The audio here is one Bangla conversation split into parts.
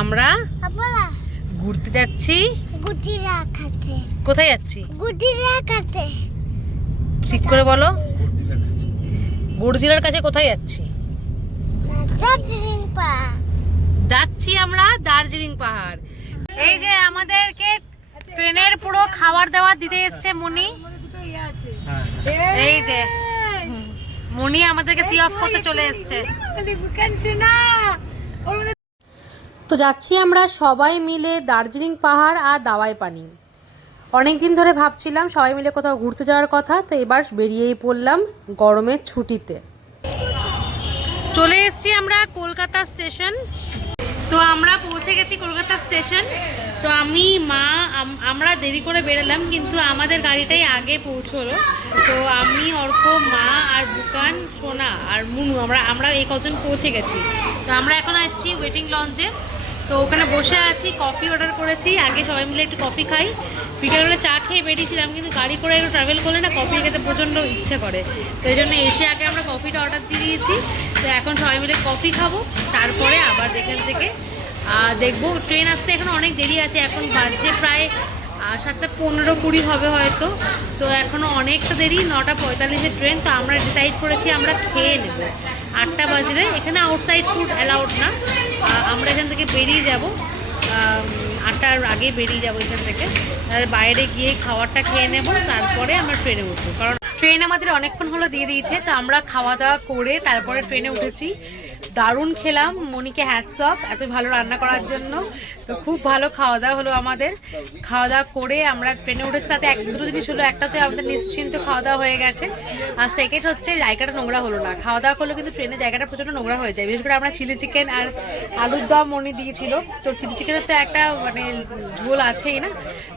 আমরা ঘুরতে যাচ্ছি। কোথায় যাচ্ছি ঠিক করে বলো। গড়জিলার কাছে কোথায় যাচ্ছি? যাচ্ছি আমরা দার্জিলিং পাহাড়। এই যে আমাদেরকে ট্রেনের পুরো খাবার দাবার দিতে এসছে মনি। এই যে মনি আমাদেরকে সি অফ করতে চলে এসছে। তো যাচ্ছি আমরা সবাই মিলে দার্জিলিং পাহাড় আর দাওয়াই পানি। অনেক দিন ধরে ভাবছিলাম সবাই মিলে কোথাও ঘুরতে যাওয়ার কথা, তো এবার বেরিয়েই পড়লাম গরমের ছুটিতে। চলে এসেছি আমরা কলকাতা স্টেশন। তো আমরা পৌঁছে গেছি কলকাতা স্টেশন। তো আমি মা আমরা দেরি করে বেরোলাম, কিন্তু আমাদের গাড়িটাই আগে পৌঁছলো। তো আমি, অর্ক, মা আর বুকান, সোনা আর মুনু আমরা এই কজন পৌঁছে গেছি। তো আমরা এখন আছি ওয়েটিং লঞ্চে। তো ওখানে বসে আছি, কফি অর্ডার করেছি। আগে সবাই মিলে একটু কফি খাই। বিকেলবেলা চা খেয়ে বেরিয়েছিলাম, কিন্তু গাড়ি করে একটু ট্রাভেল করলে না কফি খেতে প্রচণ্ড ইচ্ছা করে। তো এই জন্য এসে আগে আমরা কফিটা অর্ডার দিয়ে দিয়েছি। তো এখন সবাই মিলে কফি খাবো, তারপরে আবার এখান থেকে দেখবো। ট্রেন আসতে এখন অনেক দেরি আছে, এখন বাজছে প্রায় 7:15-20 হবে হয়তো। তো এখনও অনেকটা দেরি, 9:45-এর ট্রেন। তো আমরা ডিসাইড করেছি আমরা খেয়ে নেব 8টা বাজলে। এখানে আউটসাইড ফুড অ্যালাউড না। আমরা এখান থেকে বেরিয়ে যাব 8টার আগে বেরিয়ে যাব এখান থেকে। তাহলে বাইরে গিয়ে খাবারটা খেয়ে নেব, তারপরে আমরা ট্রেনে উঠবো। কারণ ট্রেন আমাদের অনেকক্ষণ হলো দিয়ে দিয়েছে। তো আমরা খাওয়া দাওয়া করে তারপরে ট্রেনে উঠেছি। দারুণ খেলাম, মনিকে হ্যাটস অফ এত ভালো রান্না করার জন্য। তো খুব ভালো খাওয়া দাওয়া হলো আমাদের। খাওয়া দাওয়া করে আমরা ট্রেনে উঠেছি। তাতে 1-2 জিনিস হলো। একটা তো আমাদের নিশ্চিন্ত খাওয়া দাওয়া হয়ে গেছে, আর সেকেন্ড হচ্ছে জায়গাটা নোংরা হলো না। খাওয়া দাওয়া করলে কিন্তু ট্রেনের জায়গাটা প্রচণ্ড নোংরা হয়ে যায়। বিশেষ করে আমরা চিলি চিকেন আর আলুর দম মনি দিয়েছিল। তো চিলি চিকেনের তো একটা মানে ঝোল আছেই না,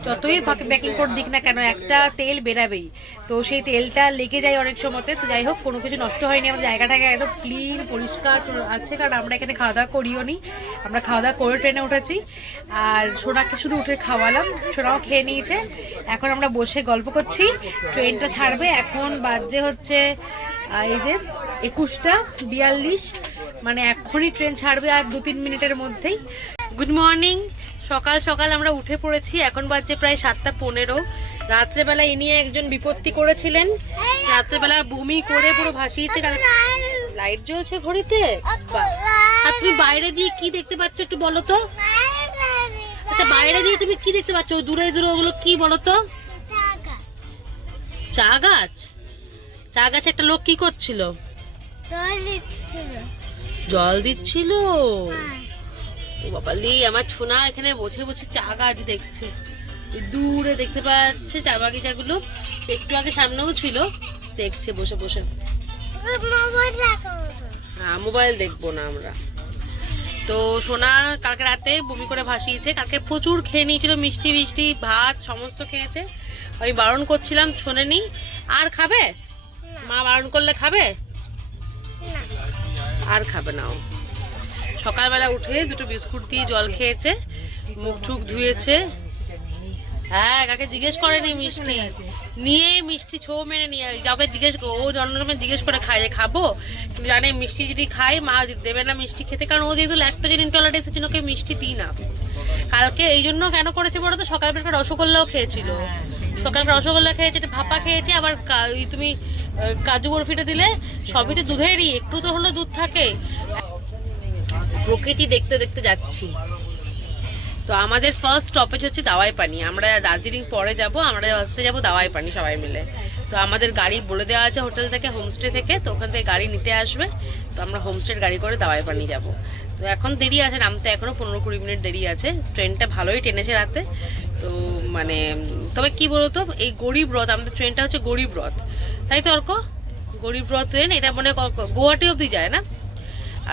যতই প্যাকিং করে দিক না কেন একটা তেল বেরাবেই। তো সেই তেলটা লেগে যায় অনেক সময়তে। তো যাই হোক, কোনো কিছু নষ্ট হয়নি, আমাদের জায়গাটাকে একদম ক্লিন পরিষ্কার আছে। কারণ আমরা এখানে খাওয়া দাওয়া করিও নি, আমরা খাওয়া দাওয়া করে ট্রেনে উঠেছি। আর সোনাকে শুধু উঠে খাওয়ালাম, সোনাও খেয়ে নিয়েছে। এখন আমরা বসে গল্প করছি। ট্রেনটা ছাড়বে, এখন বাজে হচ্ছে এই যে 21:42, মানে এখনই ট্রেন ছাড়বে আর 2-3 মিনিটের মধ্যেই। গুড মর্নিং, সকাল সকাল আমরা উঠে পড়েছি। এখন বাজছে প্রায় 7:15। রাত্রেবেলা এ নিয়ে একজন বিপত্তি করেছিলেন, রাত্রেবেলা বমি করে পুরো ভাসিয়েছে। লাইট জ্বলছে ঘড়িতে। আর তুমি বাইরে দিয়ে কি দেখতে পাচ্ছ একটু বলো তো? আচ্ছা, বাইরে দিয়ে তুমি কি দেখতে পাচ্ছ দূরে দূরে? ওগুলো কি বলো তো? চা গাছ। চা গাছে একটা লোক কি করছিল? জল দিচ্ছিল। ও বাবালি, আমার ছোনা এখানে বসে বসে চা গাছ দেখছে। দূরে দেখতে পাচ্ছে চা বাগিচাগুলো। একটু আগে সামনেও ছিল, দেখছে বসে বসে। হ্যাঁ, মোবাইল দেখবো না আমরা। তো সোনা কালকে রাতে বমি করে ভাসিয়েছে। কালকে প্রচুর খেয়ে নিয়েছিল, মিষ্টি মিষ্টি ভাত সমস্ত খেয়েছে। আমি বারণ করছিলাম, শোনেনি। আর খাবে? মা বারণ করলে খাবে? আর খাবে না। সকালবেলা উঠে 2টো বিস্কুট দিয়ে জল খেয়েছে, মুখ ঠুক ধুয়েছে। হ্যাঁ, কাকে জিজ্ঞেস করেনি মিষ্টি নিয়ে, মিষ্টি ছো মেরে নিয়ে কাউকে জিজ্ঞেস, ও জন্মদিনে জিজ্ঞেস করে খায় যে খাবো, কিন্তু জানে মিষ্টি যদি খায় মা দেবে না মিষ্টি খেতে। কারণ ও যেহেতু ল্যাকটোজেন ইনটলারেন্ট, এসেছিল ওকে মিষ্টি দিই না। কালকে এই জন্য কেন করেছে বলো তো? সকালবেলা রসগোল্লাও খেয়েছিল। সকালবেলা রসগোল্লা খেয়েছে, ভাপা খেয়েছে। আবার তুমি কাজু বরফিটা দিলে, সবই তো দুধেরই, একটু তো হলো দুধ থাকে। প্রকৃতি দেখতে দেখতে যাচ্ছি। তো আমাদের ফার্স্ট স্টপেজ হচ্ছে দাওয়াই পানি। আমরা দার্জিলিং পরে যাব, আমরা ফার্স্টে যাব দাওয়াই পানি সবাই মিলে। তো আমাদের গাড়ি বলে দেওয়া আছে হোটেল থেকে, হোমস্টে থেকে। তো ওখান থেকে গাড়ি নিতে আসবে। তো আমরা হোমস্টের গাড়ি করে দাওয়াই পানি যাব। তো এখন দেরি আছে নামতে, এখনও 15-20 মিনিট দেরি আছে। ট্রেনটা ভালোই টেনেছে রাতে। তো মানে তবে কি বলতো, এই গরিব রথ, আমাদের ট্রেনটা হচ্ছে গরিব রথ, তাই তো অর্ক? গরিব রথ ট্রেন। এটা মানে গুয়াহাটি অবধি যায় না?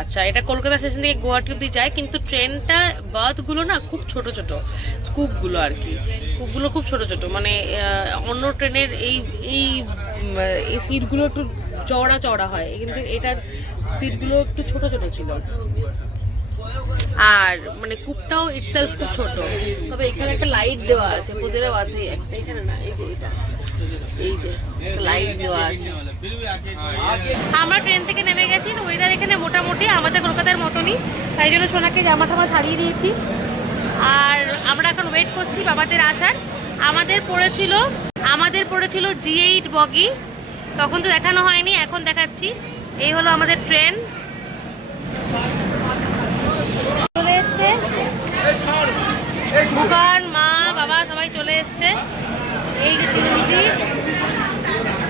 আচ্ছা, এটা কলকাতা স্টেশন থেকে গুয়াহাটি অবধি যায়। কিন্তু ট্রেনটা বাথগুলো না খুব ছোট ছোট, স্কুপগুলো আর কি, স্কুপগুলো খুব ছোট ছোট। মানে অন্য ট্রেনের এই এই সিটগুলো একটু চওড়া চওড়া হয়, কিন্তু এটার সিটগুলো একটু ছোট ছোট ছিল। আর মানে কূপটাও ইটসেলফ খুব ছোট। তবে এখানে একটা লাইট দেওয়া আছে, প্রতিটা বাথে একটা। এখানে না, এই যে এটা এই যে লাইট দেওয়া আছে। আমরা ট্রেন থেকে নেমে গেছি। ওয়েদার এখানে মোটামুটি আমাদের কলকাতার মতনই, তাই জন্য সোনাকে জামা টামা ছাড়িয়ে দিয়েছি। আর আমরা এখন ওয়েট করছি বাবাদের আসার। আমাদের পড়েছিল G8 বগি, তখন তো দেখানো হয়নি, এখন দেখাচ্ছি। এই হলো আমাদের ট্রেন, চলে এসছে। বুকান, মা, বাবা সবাই চলে এসছে। এই যে চিরঞ্জিত,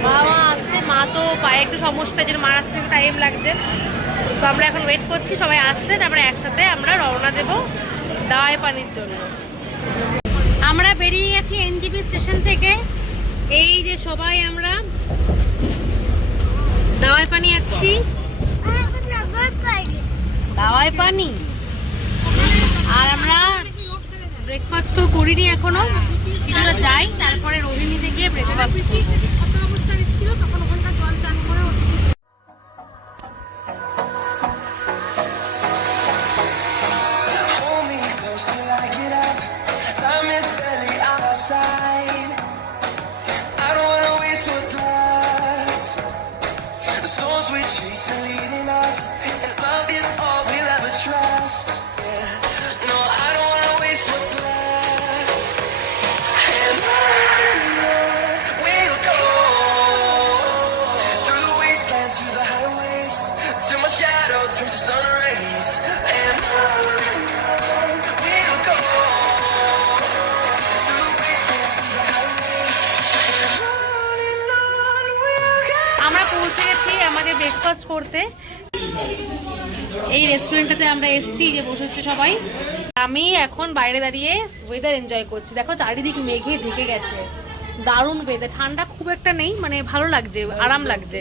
বাবা আসছে। মা তো পায়ে একটু সমস্যা, যেন মার আসতে একটু টাইম লাগছে। তো আমরা এখন ওয়েট করছি সবাই আসলে, তারপরে একসাথে আমরা রওনা দেবো দাওয়াই পানির জন্য। আমরা বেরিয়ে গেছি এনজিপি স্টেশন থেকে। এই যে সবাই আমরা দাওয়াই পানি যাচ্ছি। দাওয়াই পানি। আর আমরা ব্রেকফাস্ট তো করিনি এখনো, কিছুটা যাই, তারপরে রোহিণীতে গিয়ে ব্রেকফাস্ট করি। আমরা পৌঁছে গেছি আমাদের ব্রেকফাস্ট করতে। এই রেস্টুরেন্টটাতে আমরা এসেছি, যে বসেছে সবাই। আমি এখন বাইরে দাঁড়িয়ে ওয়েদার এনজয় করছি। দেখো চারিদিক মেঘে ঢেকে গেছে, দারুণ ওয়েদার। ঠান্ডা খুব একটা নেই, মানে ভালো লাগছে, আরাম লাগছে,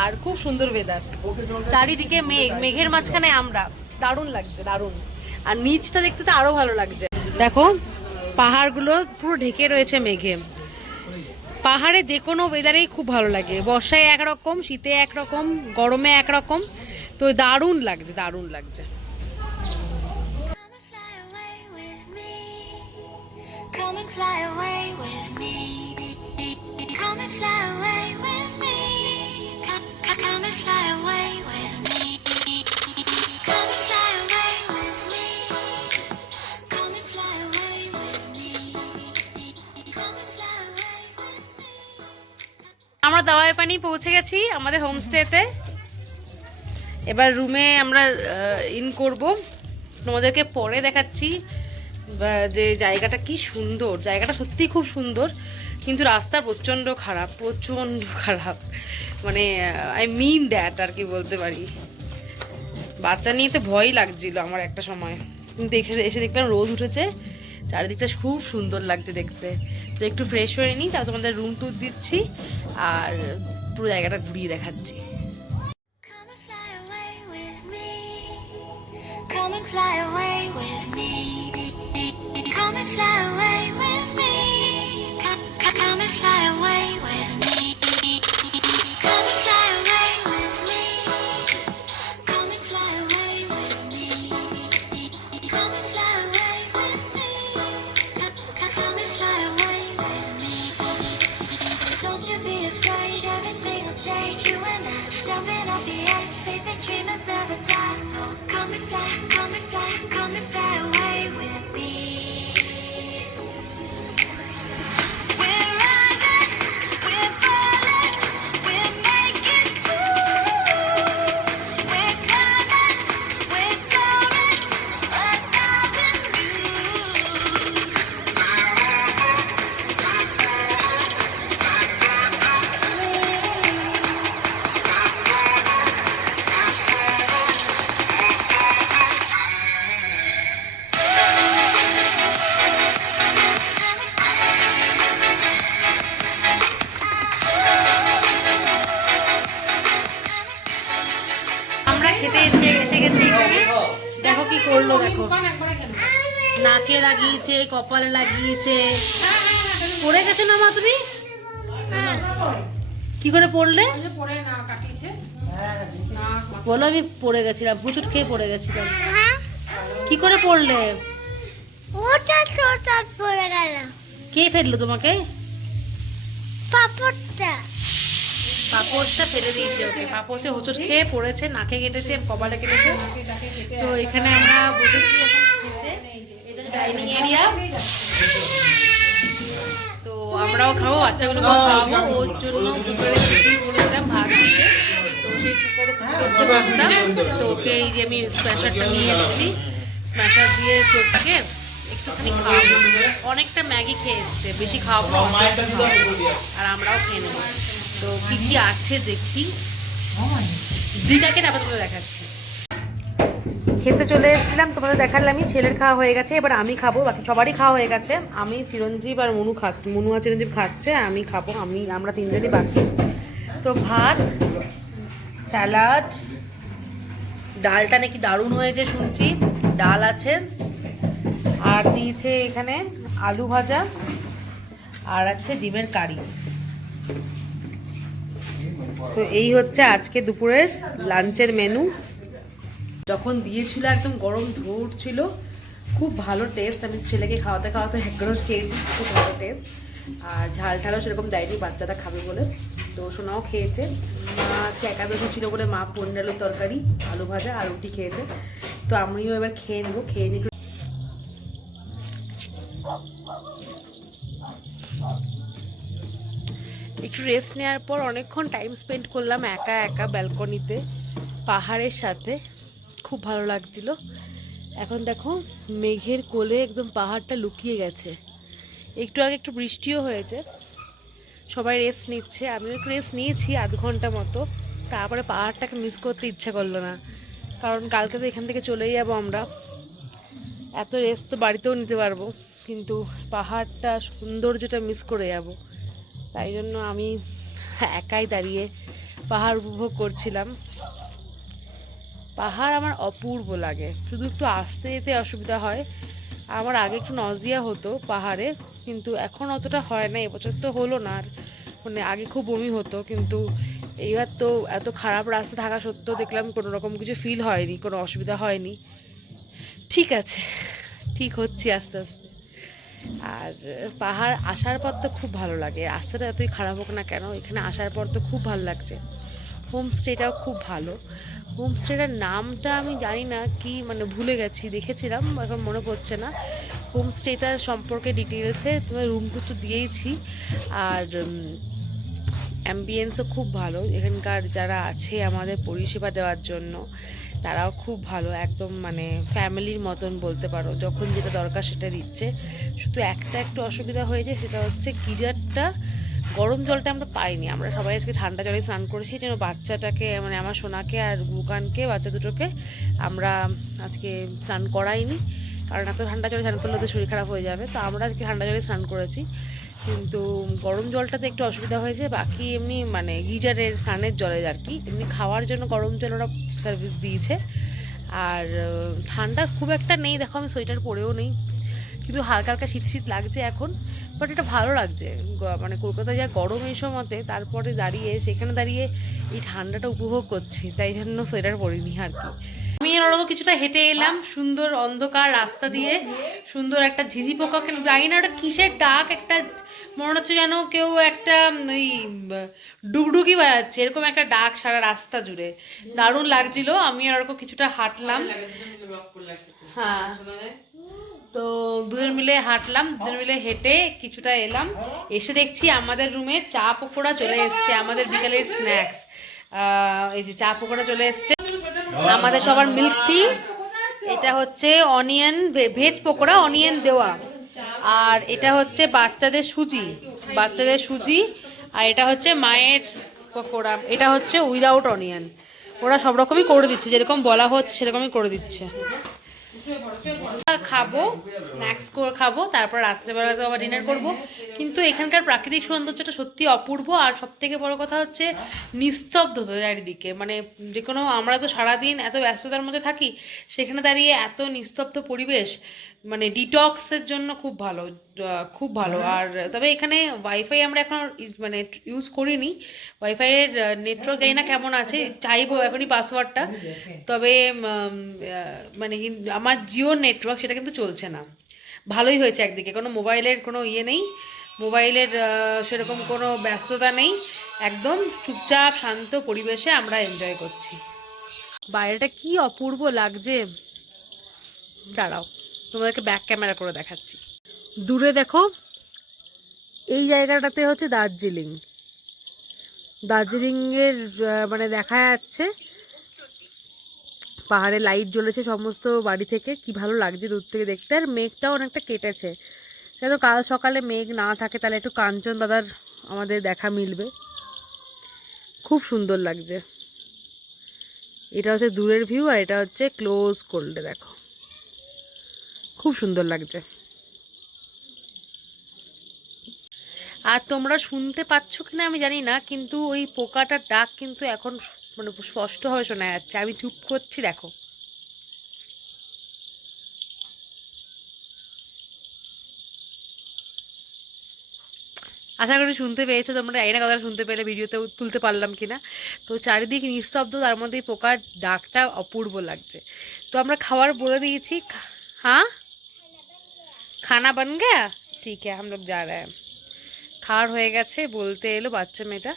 আর খুব সুন্দর ওয়েদার। চারিদিকে মেঘ, মেঘের মাঝখানে আমরা, দারুণ লাগছে, দারুণ। আর নিচটা দেখতে তো আরো ভালো লাগছে। দেখো পাহাড়গুলো পুরো ঢেকে রয়েছে মেঘে। পাহাড়ে যে কোনো ওয়েদারেই খুব ভালো লাগে, বর্ষায় একরকম, শীতে একরকম, গরমে একরকম। তো দারুণ লাগছে, দারুণ লাগছে। আমরা দাওয়াই পানি পৌঁছে গেছি আমাদের হোমস্টেতে। এবার রুমে আমরা ইন করব, তোমাদেরকে পরে দেখাচ্ছি যে জায়গাটা কি সুন্দর। জায়গাটা সত্যি খুব সুন্দর, কিন্তু রাস্তা প্রচণ্ড খারাপ, প্রচণ্ড খারাপ। মানে আই মিন দ্যাট আর কি বলতে পারি। বাচ্চা নিয়ে তো ভয়ই লাগছিল আমার একটা সময়, কিন্তু এসে দেখলাম রোদ উঠেছে, চারিদিকটা খুব সুন্দর লাগছে দেখতে। তো একটু ফ্রেশ হয়ে নিই, তারপর তোমাদের রুম ট্যুর দিচ্ছি আর পুরো জায়গাটা ঘুরিয়ে দেখাচ্ছি। Come and fly away with me. Come and fly away with me. Come and fly away with me. Come and fly away with me. Come and fly away with me. Come and fly away with me. Come and fly away with me. Don't you be afraid, everything will change. You and I jumping off the edge. They say dreamers never die, so come and fly, come and fly, come and fly away with me. We're rising, we're falling, we're making moves. We're climbing, we're soaring, 1,000 views. আমরা খেতে এসে গেছি এখানে। দেখো কি করলো, দেখো নাকে লাগিয়েছে, কপালে লাগিয়েছে। পড়ে গেছে না মা তুমি? কি করে পড়লে বলো? আমি পড়ে গেছিলাম, হুচুট খেয়ে পড়ে গেছিলাম। কি করে পড়লে? ওটা পড়ে গেল। কে ফেললো তোমাকে? পাপড়টা ফেলে দিয়েছে ওকে, পাপড়ে হোঁচট খেয়ে পড়েছে, নাকে কেটেছে, কপালে কেটেছে। তো এখানে আমরা বসেছি এখন খেতে, এটা ডাইনিং এরিয়া। তো আমরাও খাবো, বাচ্চাগুলোকেও খাওয়াবো। ওর জন্য কুকারে চিকেন বলেছিলাম ভাত দিতে, তো সেই কুকারে চিকেন হচ্ছে ভাতটা। তো ওকে এই যে আমি স্ম্যাশারটা নিয়ে এসেছি, স্ম্যাশার দিয়ে চটকে একটুখানি খাওয়াবো। অনেকটা ম্যাগি খেয়ে এসছে, বেশি খাওয়াবো আর আমরাও খেয়ে নেবো। তো কি কি আছে দেখি, দিদাকে তারপর তোমাদের দেখাচ্ছি। খেতে চলে এসেছিলাম, তোমাদের দেখালামই। ছেলের খাওয়া হয়ে গেছে, এবার আমি খাবো। বাকি সবারই খাওয়া হয়ে গেছে। আমি, চিরঞ্জীব আর মনু আর চিরঞ্জীব খাচ্ছে, আমি খাবো। আমরা তিনজনই বাকি। তো ভাত, স্যালাড, ডালটা নাকি দারুণ হয়েছে শুনছি, ডাল আছে, আর দিয়েছে এখানে আলু ভাজা, আর আছে ডিমের কারি। তো এই হচ্ছে আজকে দুপুরের লাঞ্চের মেনু। যখন দিয়েছিল একদম গরম ধোয়া উঠছিল, খুব ভালো টেস্ট। আমি ছেলেকে খাওয়াতে খাওয়াতে এক গ্লাস খেয়েছি, খুব ভালো টেস্ট। আর ঝাল ঝালও সেরকম দেয়নি, বাচ্চাটা খাবে বলে। তো সোনাও খেয়েছে। মা আজকে একাদশী ছিল বলে মা পনির আলুর তরকারি, আলু ভাজা আর রুটি খেয়েছে। তো আমিও এবার খেয়ে নেবো। খেয়ে নিই একটু রেস্ট নেওয়ার পর অনেকক্ষণ টাইম স্পেন্ড করলাম একা একা ব্যালকনিতে পাহাড়ের সাথে, খুব ভালো লাগছিল। এখন দেখো মেঘের কোলে একদম পাহাড়টা লুকিয়ে গেছে। একটু আগে একটু বৃষ্টিও হয়েছে, সবাই রেস্ট নিচ্ছে, আমিও একটু রেস্ট নিয়েছি আধ ঘন্টা মতো। তারপরে পাহাড়টাকে মিস করতে ইচ্ছা করলো না, কারণ কালকে তো এখান থেকে চলেই যাবো আমরা। এত রেস্ট তো বাড়িতেও নিতে পারবো, কিন্তু পাহাড়টা সৌন্দর্যটা মিস করে যাবো। তাই জন্য আমি একাই দাঁড়িয়ে পাহাড় উপভোগ করছিলাম। পাহাড় আমার অপূর্ব লাগে, শুধু একটু আসতে যেতে অসুবিধা হয়। আমার আগে একটু নজিয়া হতো পাহাড়ে, কিন্তু এখন অতটা হয় না। এবছর তো হলো না, আর মানে আগে খুব বমি হতো, কিন্তু এইবার তো এত খারাপ রাস্তা থাকা সত্ত্বেও দেখলাম কোনো রকম কিছু ফিল হয়নি, কোনো অসুবিধা হয়নি। ঠিক আছে, ঠিক হচ্ছি আস্তে আস্তে। আর পাহাড় আসার পর তো খুব ভালো লাগে, রাস্তাটা এতই খারাপ হোক না কেন, এখানে আসার পর তো খুব ভালো লাগছে। হোমস্টেটাও খুব ভালো। হোমস্টেটার নামটা আমি জানি না কি, মানে ভুলে গেছি, দেখেছিলাম এখন মনে পড়ছে না। হোমস্টেটার সম্পর্কে ডিটেলসে তোমার রুম টু দিয়েছি। আর অ্যাম্বিয়েন্সও খুব ভালো, এখানকার যারা আছে আমাদের পরিষেবা দেওয়ার জন্য তারাও খুব ভালো, একদম মানে ফ্যামিলির মতন বলতে পারো। যখন যেটা দরকার সেটা দিচ্ছে। শুধু একটা একটু অসুবিধা হয়েছে, সেটা হচ্ছে গিজারটা, গরম জলটা আমরা পাইনি। আমরা সবাই আজকে ঠান্ডা জলে স্নান করেছি, যেন বাচ্চাটাকে মানে আমার সোনাকে আর বুকানকে, বাচ্চা দুটোকে আমরা আজকে স্নান করাইনি, কারণ এত ঠান্ডা জলে স্নান করলে ওদের শরীর খারাপ হয়ে যাবে। তো আমরা আজকে ঠান্ডা জলে স্নান করেছি, কিন্তু গরম জলটাতে একটু অসুবিধা হয়েছে। বাকি এমনি মানে গিজারের স্নানের জলে আর কি, এমনি খাওয়ার জন্য গরম জল ওরা সার্ভিস দিয়েছে। আর ঠান্ডা খুব একটা নেই, দেখো আমি সোয়েটার পরেও নেই, কিন্তু হালকা হালকা শীত শীত লাগছে এখন। বাট এটা ভালো লাগছে, মানে কলকাতায় যা গরম এই সময়তে, তারপরে সেখানে দাঁড়িয়ে এই ঠান্ডাটা উপভোগ করছি, তাই জন্য সোয়েটার পরিনি আর কি। আমি ওরকম কিছুটা হেঁটে এলাম সুন্দর অন্ধকার রাস্তা দিয়ে, সুন্দর একটা ঝিঝি পোকা, জানি না ওটা কিসের ডাক, একটা মনে হচ্ছে যেন কেউ একটা ওই ডুগডুগি বাজাচ্ছে, এরকম একটা ডাক সারা রাস্তা জুড়ে, দারুণ লাগছিল। আমি আর ওরকম কিছুটা হাঁটলাম, হ্যাঁ। তো দুজন মিলে হাঁটলাম, দুজন মিলে হেঁটে কিছুটা এলাম, এসে দেখছি আমাদের রুমে চা পকোড়া চলে এসছে, আমাদের বিকালের স্ন্যাক্স। এই যে চা পকোড়া চলে এসছে, আমাদের সবার মিল্ক টি, এটা হচ্ছে অনিয়ন ভেজ পকোড়া, অনিয়ন দেওয়া, আর এটা হচ্ছে বাচ্চাদের সুজি, আর এটা হচ্ছে মায়ের পকোড়া, এটা হচ্ছে উইদাউট অনিয়ন। ওরা সব রকমই করে দিচ্ছে, যেরকম বলা হচ্ছে সেরকমই করে দিচ্ছে। খাবো, স্ন্যাক্স করে খাবো, তারপর রাত্রেবেলা তো আবার ডিনার করবো। কিন্তু এখানকার প্রাকৃতিক সৌন্দর্যটা সত্যি অপূর্ব। আর সব থেকে বড় কথা হচ্ছে নিস্তব্ধতা চারিদিকে, মানে যে কোনো, আমরা তো সারাদিন এত ব্যস্ততার মধ্যে থাকি, সেখানে দাঁড়িয়ে এত নিস্তব্ধ পরিবেশ, মানে ডিটক্সের জন্য খুব ভালো, খুব ভালো। আর তবে এখানে ওয়াইফাই আমরা এখন মানে ইউজ করিনি, ওয়াইফাইয়ের নেটওয়ার্ক জানি না কেমন আছে, চাইবো এখনই পাসওয়ার্ডটা। তবে মানে আমার জিওর নেটওয়ার্ক সেটা কিন্তু চলছে না, ভালোই হয়েছে একদিকে, কোনো মোবাইলের কোনো ইয়ে নেই, মোবাইলের সেরকম কোনো ব্যস্ততা নেই, একদম চুপচাপ শান্ত পরিবেশে আমরা এনজয় করছি। বাইরেটা কি অপূর্ব লাগছে, দাঁড়াও তোমাদেরকে ব্যাক ক্যামেরা করে দেখাচ্ছি। দূরে দেখো, এই জায়গাটাতে হচ্ছে দার্জিলিংয়ের মানে দেখা যাচ্ছে পাহাড়ে লাইট জ্বলেছে সমস্ত বাড়ি থেকে, কি ভালো লাগছে দূর থেকে দেখতে। আর মেঘটাও অনেকটা কেটেছে, যেন কাল সকালে মেঘ না থাকে তাহলে একটু কাঞ্চন দাদার আমাদের দেখা মিলবে। খুব সুন্দর লাগছে। এটা হচ্ছে দূরের ভিউ আর এটা হচ্ছে ক্লোজ করলে দেখো, খুব সুন্দর লাগছে। আর তোমরা শুনতে পাচ্ছ কিনা আমি জানি না, কিন্তু ওই পোকাটার ডাক কিন্তু এখন মানে স্পষ্টভাবে শোনা যাচ্ছে। আমি চুপ করছি, দেখো। আশা করি শুনতে পেয়েছো তোমরা, জানি না কথাটা শুনতে পেলে, ভিডিওতে তুলতে পারলাম কিনা। তো চারিদিক নিস্তব্ধ, তার মধ্যে এই পোকার ডাকটা অপূর্ব লাগছে। তো আমরা খাবার বলে দিয়েছি। হ্যাঁ, খানা বান গয়া, ঠিক হ্যাঁ, হাম লোগ যা রহে হ্যাঁ। খাওয়ার হয়ে গেছে বলতে এলো বাচ্চা মেয়েটা।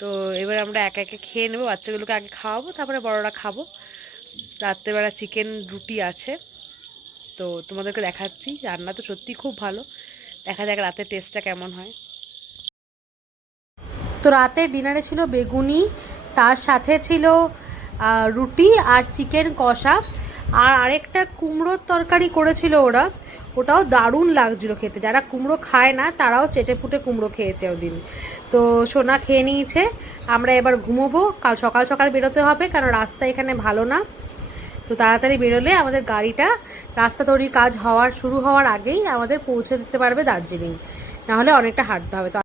তো এবার আমরা একে একে খেয়ে নেবো, বাচ্চাগুলোকে আগে খাওয়াবো তারপরে বড়রা খাবো। রাত্রেবেলা চিকেন রুটি আছে, তো তোমাদেরকে দেখাচ্ছি। রান্না তো সত্যি খুব ভালো, দেখা যাক রাতের টেস্টটা কেমন হয়। তো রাতে ডিনারে ছিল বেগুনি, তার সাথে ছিল রুটি আর চিকেন কষা, আর আরেকটা কুমড়োর তরকারি করেছিল ওরা, ওটাও দারুণ লাগছিল খেতে। যারা কুমড়ো খায় না তারাও চেটে ফুটে কুমড়ো খেয়েছে ওদিন। তো সোনা খেয়ে নিয়েছে, আমরা এবার ঘুমোবো। কাল সকাল সকাল বেরোতে হবে, কারণ রাস্তা এখানে ভালো না। তো তাড়াতাড়ি বেরোলে আমাদের গাড়িটা রাস্তা তৈরির কাজ শুরু হওয়ার আগেই আমাদের পৌঁছে দিতে পারবে দার্জিলিং, নাহলে অনেকটা হাঁটতে হবে। তো